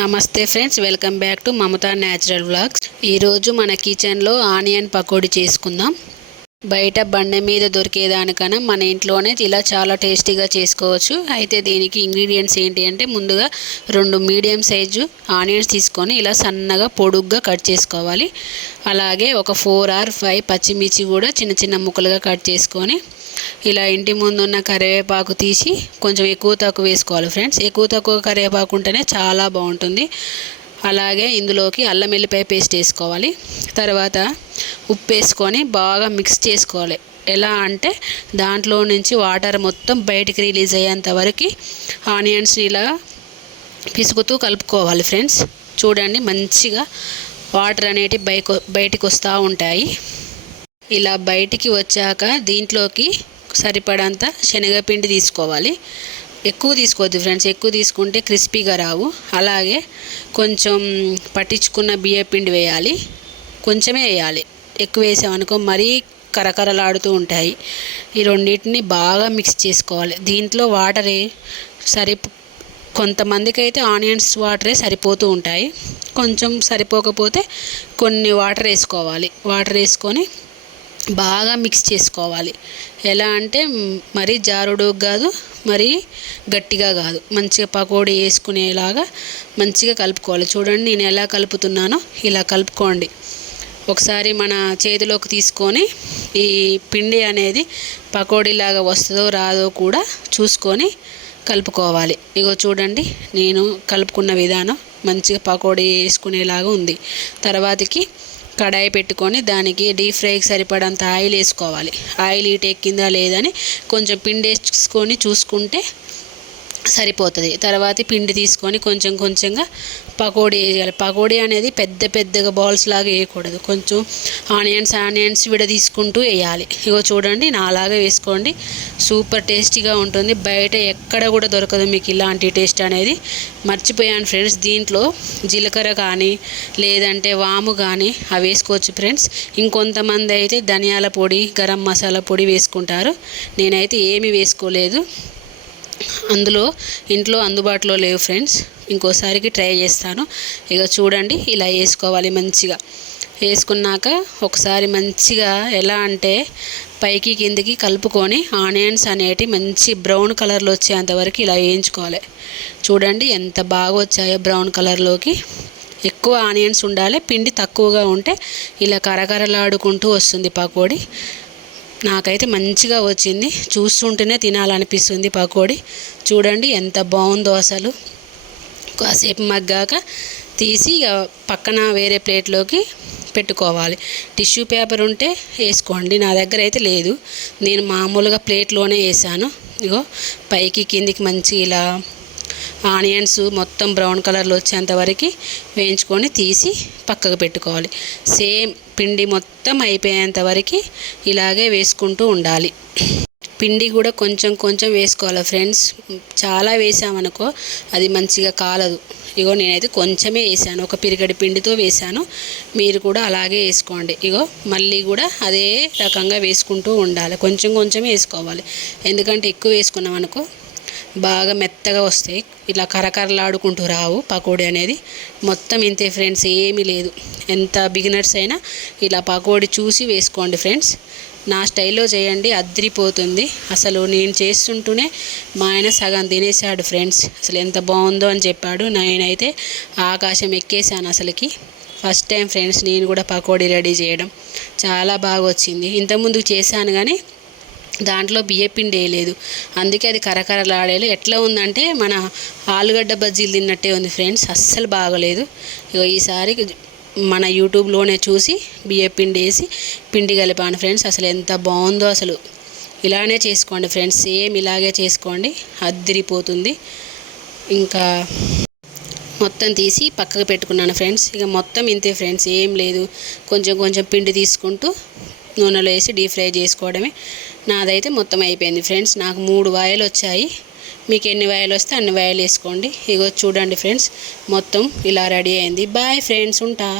నమస్తే friends, welcome back to Mamata natural vlogs. ఈరోజు మన కిచెన్లో ఆనియన్ పకోడీ చేసుకుందాం. బయట బండ మీద దొరికేదానికన్నా మన ఇంట్లోనే ఇలా చాలా టేస్టీగా చేసుకోవచ్చు. అయితే దీనికి ఇంగ్రీడియంట్స్ ఏంటి అంటే, ముందుగా 2 మీడియం సైజు ఆనియన్స్ తీసుకొని ఇలా సన్నగా పొడుగ్గా కట్ చేసుకోవాలి. అలాగే ఒక 4 or 5 పచ్చిమిర్చి కూడా చిన్న చిన్న ముక్కలుగా కట్ చేసుకొని, ఇలా ఇంటి ముందున్న కరివేపాకు తీసి కొంచెం ఎక్కువ తక్కువ వేసుకోవాలి ఫ్రెండ్స్. ఎక్కువ తక్కువ కరివేపాకు ఉంటేనే చాలా బాగుంటుంది. అలాగే ఇందులోకి అల్లం వెల్లిపాయ పేస్ట్ వేసుకోవాలి. తర్వాత ఉప్పు వేసుకొని బాగా మిక్స్ చేసుకోవాలి. ఎలా అంటే దాంట్లో నుంచి వాటర్ మొత్తం బయటికి రిలీజ్ అయ్యేంత వరకు ఆనియన్స్ ఇలా పిసుకుతూ కలుపుకోవాలి ఫ్రెండ్స్. చూడండి, మంచిగా వాటర్ అనేటివి బయటికి వస్తూ ఉంటాయి. ఇలా బయటికి వచ్చాక దీంట్లోకి సరిపడంత శనగపిండి తీసుకోవాలి. ఎక్కువ తీసుకోవద్దు ఫ్రెండ్స్, ఎక్కువ తీసుకుంటే క్రిస్పీగా రావు. అలాగే కొంచెం పట్టించుకున్న బియ్యపిండి వేయాలి. కొంచెమే వేయాలి, ఎక్కువ వేసామనుకో మరీ కరకరలాడుతూ ఉంటాయి. ఈ రెండింటిని బాగా మిక్స్ చేసుకోవాలి. దీంట్లో వాటరే కొంతమందికి అయితే ఆనియన్స్ వాటరే సరిపోతూ ఉంటాయి. కొంచెం సరిపోకపోతే కొన్ని వాటర్ వేసుకోవాలి. వాటర్ వేసుకొని బాగా మిక్స్ చేసుకోవాలి. ఎలా అంటే మరీ జారుడు కాదు, మరీ గట్టిగా కాదు, మంచిగా పకోడీ వేసుకునేలాగా మంచిగా కలుపుకోవాలి. చూడండి నేను ఎలా కలుపుతున్నానో ఇలా కలుపుకోండి. ఒకసారి మన చేతిలోకి తీసుకొని ఈ పిండి అనేది పకోడీలాగా వస్తుందో రాదో కూడా చూసుకొని కలుపుకోవాలి. ఇగో చూడండి, నేను కలుపుకున్న విధానం మంచిగా పకోడీ వేసుకునేలాగా ఉంది. తర్వాతకి కడాయి పెట్టుకొని దానికి డీప్ ఫ్రైకి సరిపడంత ఆయిల్ వేసుకోవాలి. ఆయిల్ హీట్ ఎక్కిందా లేదని కొంచెం పిండి వేసుకొని చూసుకుంటే సరిపోతుంది. తర్వాత పిండి తీసుకొని కొంచెం కొంచెంగా పకోడీ వేయాలి. పకోడీ అనేది పెద్దగా బాల్స్ లాగా వేయకూడదు. కొంచెం ఆనియన్స్ విడదీసుకుంటూ వేయాలి. ఇగో చూడండి, నాలాగా వేసుకోండి. సూపర్ టేస్టీగా ఉంటుంది. బయట ఎక్కడ కూడా దొరకదు మీకు ఇలాంటి టేస్ట్ అనేది. మర్చిపోయాను ఫ్రెండ్స్, దీంట్లో జీలకర్ర కానీ లేదంటే వాము కానీ అవి వేసుకోవచ్చు ఫ్రెండ్స్. ఇంకొంతమంది అయితే ధనియాల పొడి, గరం మసాలా పొడి వేసుకుంటారు. నేనైతే ఏమీ వేసుకోలేదు. అందులో ఇంట్లో అందుబాటులో లేవు ఫ్రెండ్స్. ఇంకోసారికి ట్రై చేస్తాను. ఇక చూడండి, ఇలా వేసుకోవాలి. మంచిగా వేసుకున్నాక ఒకసారి మంచిగా ఎలా అంటే పైకి కిందికి కలుపుకొని ఆనియన్స్ అనేటి మంచి బ్రౌన్ కలర్లో వచ్చేంతవరకు ఇలా వేయించుకోవాలి. చూడండి ఎంత బాగా వచ్చాయో బ్రౌన్ కలర్లోకి. ఎక్కువ ఆనియన్స్ ఉండాలి, పిండి తక్కువగా ఉంటే ఇలా కరకరలాడుకుంటూ వస్తుంది పకోడీ. నాకైతే మంచిగా వచ్చింది, చూస్తుంటేనే తినాలనిపిస్తుంది పకోడీ. చూడండి ఎంత బాగుందో అసలు. కాసేపు మగ్గాక తీసి పక్కన వేరే ప్లేట్లోకి పెట్టుకోవాలి. టిష్యూ పేపర్ ఉంటే వేసుకోండి, నా దగ్గర అయితే లేదు. నేను మామూలుగా ప్లేట్లోనే వేసాను. ఇగో పైకి కిందికి మంచి ఇలా ఆనియన్స్ మొత్తం బ్రౌన్ కలర్లో వచ్చేంతవరకు వేయించుకొని తీసి పక్కకు పెట్టుకోవాలి. సేమ్ పిండి మొత్తం అయిపోయేంత వరకు ఇలాగే వేసుకుంటూ ఉండాలి. పిండి కూడా కొంచెం కొంచెం వేసుకోవాలి ఫ్రెండ్స్. చాలా వేసామనుకో అది మంచిగా కాలదు. ఇగో నేనైతే కొంచెమే వేసాను, ఒక పిరిగడి పిండితో వేసాను. మీరు కూడా అలాగే వేసుకోండి. ఇగో మళ్ళీ కూడా అదే రకంగా వేసుకుంటూ ఉండాలి. కొంచెం కొంచెం వేసుకోవాలి, ఎందుకంటే ఎక్కువ వేసుకున్నాం అనుకో బాగా మెత్తగా వస్తాయి. ఇలా కరకరలాడుకుంటూ రావు పకోడీ అనేది. మొత్తం ఇంతే ఫ్రెండ్స్, ఏమీ లేదు. ఎంత బిగినర్స్ అయినా ఇలా పకోడీ చూసి వేసుకోండి ఫ్రెండ్స్. నా స్టైల్లో చేయండి, అదిరిపోతుంది. అసలు నేను చేస్తుంటూనే మా ఆయన సగం తినేసాడు ఫ్రెండ్స్. అసలు ఎంత బాగుందో అని చెప్పాడు. నేనైతే ఆకాశం ఎక్కేసాను అసలుకి. ఫస్ట్ టైం ఫ్రెండ్స్ నేను కూడా పకోడీ రెడీ చేయడం. చాలా బాగా వచ్చింది. ఇంతకుముందు చేశాను కానీ దాంట్లో బియ్యపిండి వేయలేదు, అందుకే అది కరకరలాడేది. ఎట్లా ఉందంటే మన ఆలుగడ్డ బజ్జీలు తిన్నట్టే ఉంది ఫ్రెండ్స్, అస్సలు బాగలేదు. ఈసారి మన యూట్యూబ్లోనే చూసి బియ్యపిండి వేసి పిండి కలిపాను ఫ్రెండ్స్. అసలు ఎంత బాగుందో అసలు. ఇలానే చేసుకోండి ఫ్రెండ్స్, సేమ్ ఇలాగే చేసుకోండి, అదిరిపోతుంది. ఇంకా మొత్తం తీసి పక్కకు పెట్టుకున్నాను ఫ్రెండ్స్. ఇక మొత్తం ఇంతే ఫ్రెండ్స్, ఏం లేదు. కొంచెం కొంచెం పిండి తీసుకుంటూ నూనెలో వేసి డీప్ ఫ్రై చేసుకోవడమే. నాదైతే మొత్తం అయిపోయింది ఫ్రెండ్స్. నాకు 3 వాయిలు వచ్చాయి. మీకు ఎన్ని వాయిలు వస్తే అన్ని వాయిలు వేసుకోండి. ఇగో చూడండి ఫ్రెండ్స్, మొత్తం ఇలా రెడీ అయింది. బాయ్ ఫ్రెండ్స్, ఉంటా.